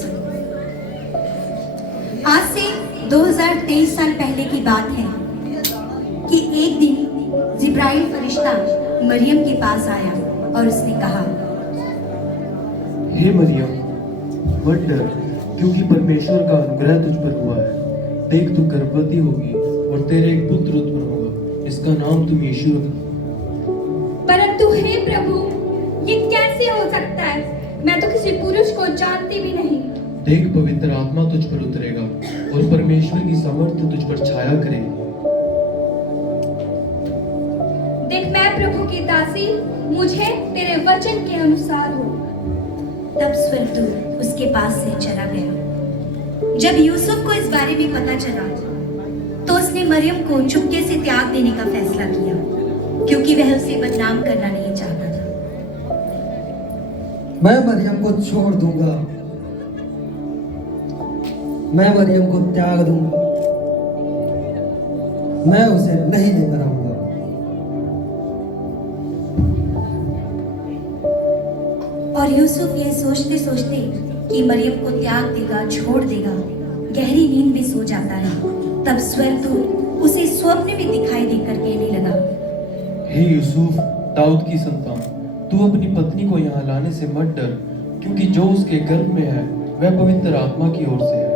सुनो। आज से 2023 साल पहले की बात है कि एक दिन जिब्राइल फरिश्ता मरियम के पास आया और उसने कहा, हे मरियम, मत डर, क्योंकि परमेश्वर का अनुग्रह तुझ पर हुआ है। देख, तू गर्भवती होगी और तेरे एक पुत्र उत्पन्न होगा, इसका नाम तुम यीशु रखना। परंतु हे प्रभु, ये कैसे हो सकता है? मैं तो किसी पुरुष को जानती भी नहीं। देख, पवित्र आत्मा तुझ पर उतरेगा और परमेश्वर की सामर्थ्य तुझ पर छाया करेगी। देख, मैं प्रभु की दासी, मुझे तेरे वचन के अनुसार हो। तब स्वर्गदूत उसके पास से चला गया। जब यूसुफ को इस बारे में पता चला तो उसने मरियम को चुपके से त्याग देने का फैसला किया, क्योंकि वह उसे बदनाम करना नहीं चाहता था। मैं मरियम को छोड़ दूंगा, मैं मरियम को त्याग दूंगा, मैं उसे नहीं लेकर आऊंगा। और यूसुफ ये सोचते सोचते कि मरियम को त्याग देगा, छोड़ देगा, गहरी नींद में सो जाता है। तब स्वर्गदूत उसे स्वप्न में दिखाई देकर कहने लगा, हे यूसुफ, दाऊद की संतान, तू अपनी पत्नी को यहाँ लाने से मत डर, क्योंकि जो उसके गर्भ में है वह पवित्र आत्मा की ओर से है।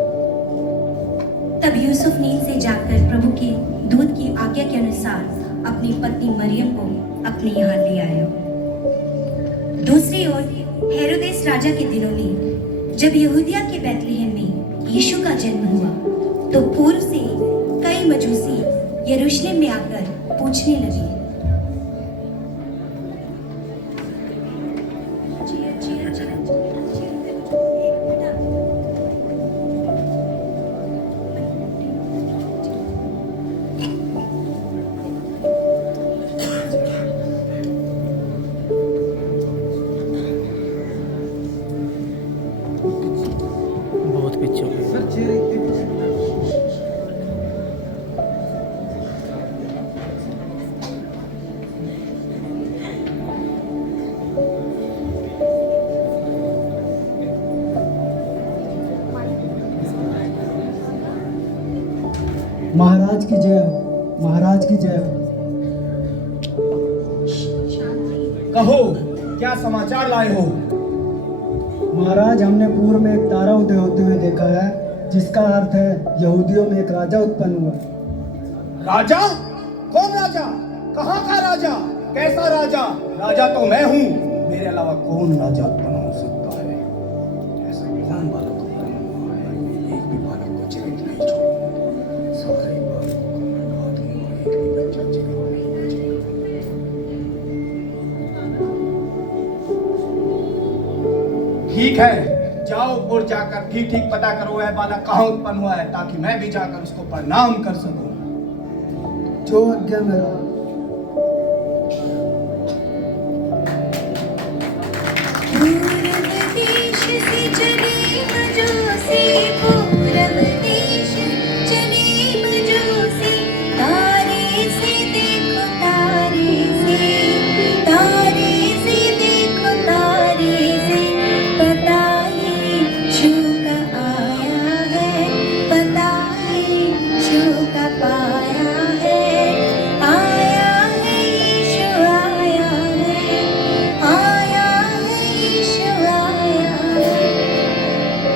तब यूसुफ नींद से जागकर प्रभु के दूत की आज्ञा के अनुसार अपनी पत्नी मरियम को अपने यहाँ ले आया। दूसरी ओर हेरोदेस राजा के दिनों में जब यहूदिया के बैतलहम में यीशु का जन्म हुआ, तो पूर्व से कई मजूसी यरूशलेम में आकर पूछने लगे, बहुत पीछे हो गए। महाराज की जय हो, महाराज की जय हो। कहो, क्या समाचार लाए हो? महाराज, हमने पूर्व में एक तारा उदय होते हुए देखा है, जिसका अर्थ है यहूदियों में एक राजा उत्पन्न हुआ। राजा? कौन राजा? कहाँ का राजा? कैसा राजा? राजा तो मैं हूँ, मेरे अलावा कौन राजा उत्पन्न हो सकता है? ऐसा कौन बालक उत्पन्न हुआ है? एक भी बालक को जीवित नहीं छोड़ा, सारे बालकों को मरवा दूंगा, एक भी बच्चा जीवित नहीं बचेगा। ठीक है, जाओ और जाकर ठीक ठीक पता करो वह बालक कहाँ उत्पन्न हुआ है, ताकि मैं भी जाकर उसको प्रणाम कर सकूं। जो आज्ञा मेरा।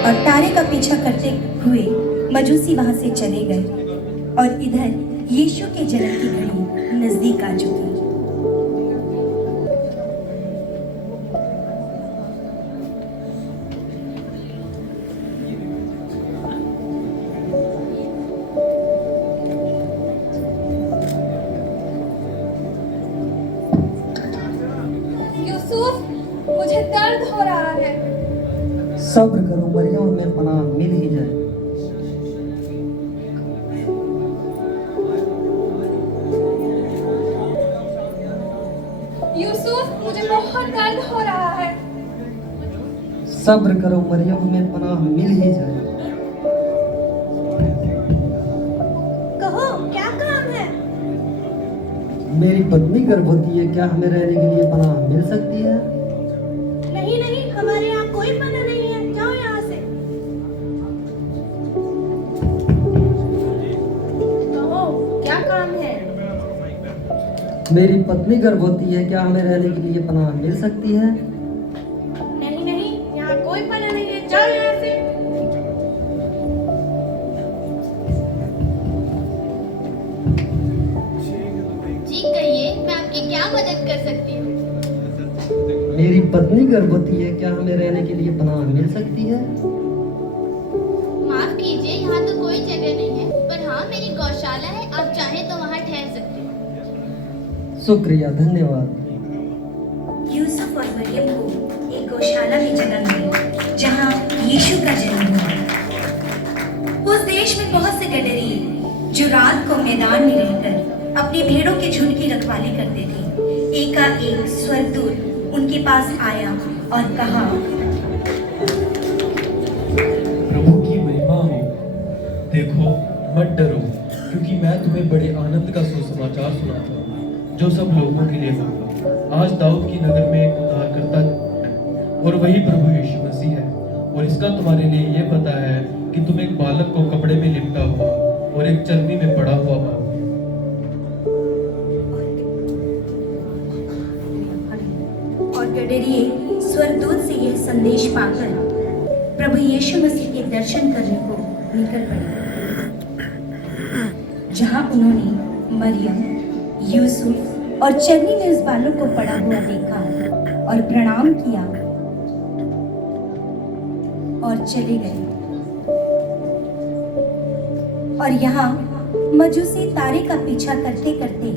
और तारे का पीछा करते हुए मजूसी वहां से चले गए और इधर यीशु के जन्म की घड़ी नजदीक आ चुकी। यूसुफ, मुझे दर्द हो रहा है। सब्र करो मरियम, हमें पनाह मिल ही जाए। यूसुफ, मुझे बहुत दर्द हो रहा है। सब्र करो मरियम, हमें पनाह मिल ही जाए। कहो, क्या काम है? मेरी पत्नी गर्भवती है, क्या हमें रहने के लिए पनाह मिल सकती है? नहीं नहीं, हमारे यहाँ कोई पना नहीं है, जाओ यहाँ से। मेरी पत्नी गर्भवती है, क्या हमें रहने के लिए पनाह मिल सकती है? नहीं नहीं, यहाँ कोई पना नहीं है, जाओ यहाँ से। जी कहिए, मैं आपकी क्या मदद कर सकती हूँ? मेरी पत्नी गर्भवती है, क्या हमें रहने के लिए पनाह मिल सकती है? माफ कीजिए, यहाँ तो कोई जगह नहीं है, पर हाँ मेरी गौशाला है, आप चाहें तो वहाँ ठहर सकते हैं। शुक्रिया, धन्यवाद। यूसुफ और मरियम को एक गौशाला में जगह मिली जहाँ यीशु का जन्म हुआ। उस देश में बहुत से गडरिए जो रात को मैदान में रहकर अपने भेड़ों के झुंड की रखवाली करते थे, एकाएक स्वर्गदूत उनके पास आया और कहा, प्रभु की महिमा हो। देखो, मत डरो, क्योंकि मैं तुम्हें बड़े आनंद का सुसमाचार सुनाता हूँ जो सब लोगों के लिए होगा। आज दाऊद की नगर में एक उद्धारकर्ता है और वही प्रभु यीशु मसीह है। और इसका तुम्हारे लिए ये पता है कि तुम एक बालक को कपड़े में लिपटा हुआ और एक चरनी में पड़ा हुआ पाओगे। और गडरिए स्वर्गदूत से यह संदेश पाकर प्रभु यीशु मसीह के दर्शन करने को निकल पड़े, जहां उन्होंने मरियम, यूसुफ और चरनी में उस बालक को पड़ा हुआ देखा और प्रणाम किया और चले गए। और यहाँ मजूसी तारे का पीछा करते करते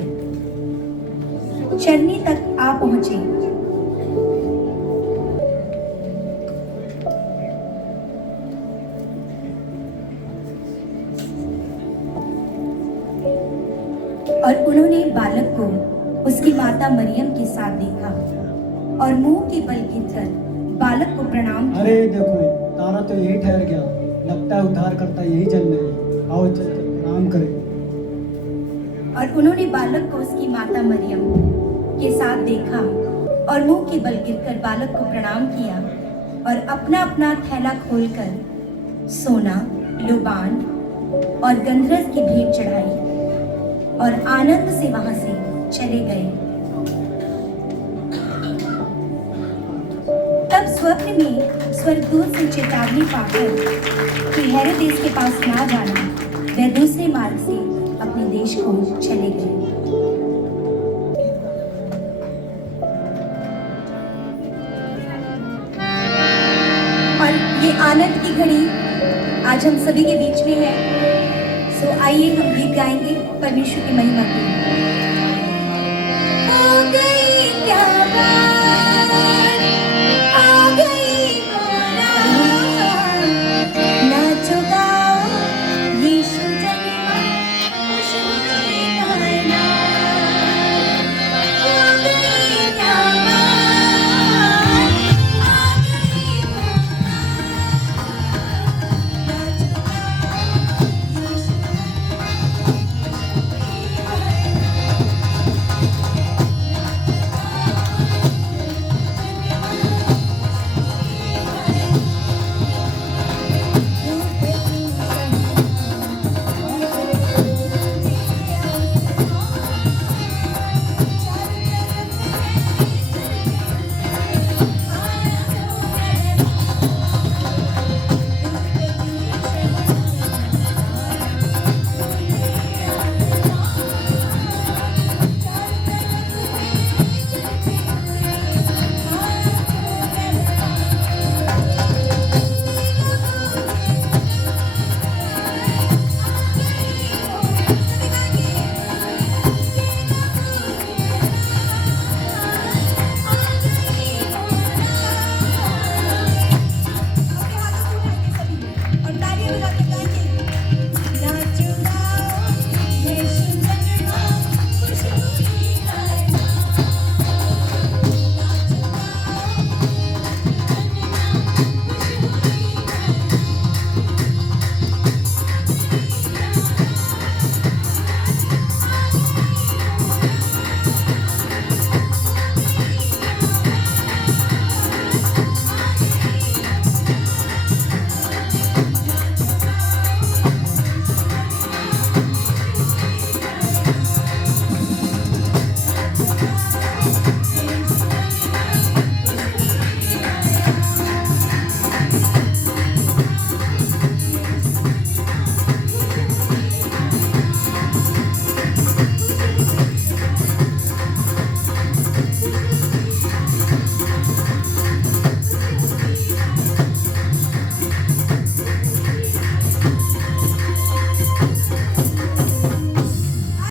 चरनी तक आ पहुंचे। और उन्होंने बालक को उसकी माता मरियम के साथ देखा और मुंह के बल गिरकर बालक को प्रणाम किया। अरे देखो, तारा तो यही ठहर गया, लगता है उद्धार करता यही जन्मे है। आओ चलकर प्रणाम करें। और उन्होंने बालक को उसकी माता मरियम के साथ देखा और मुंह के बल गिरकर बालक को प्रणाम किया और अपना अपना थैला खोलकर सोना, लोबान और गंधरस की भेंट चढ़ाई और आनंद से वहां से चले गए। तब स्वप्न में स्वर्गदूत से चेतावनी पाकर कि हेरोदेस के पास ना जाना, वे दूसरे मार्ग से अपने देश को चले गए। और ये आनंद की घड़ी आज हम सभी के बीच में है। सो आइए हम गीत गाएंगे परमेश्वर की महिमा के लिए। हो गई क्या बात।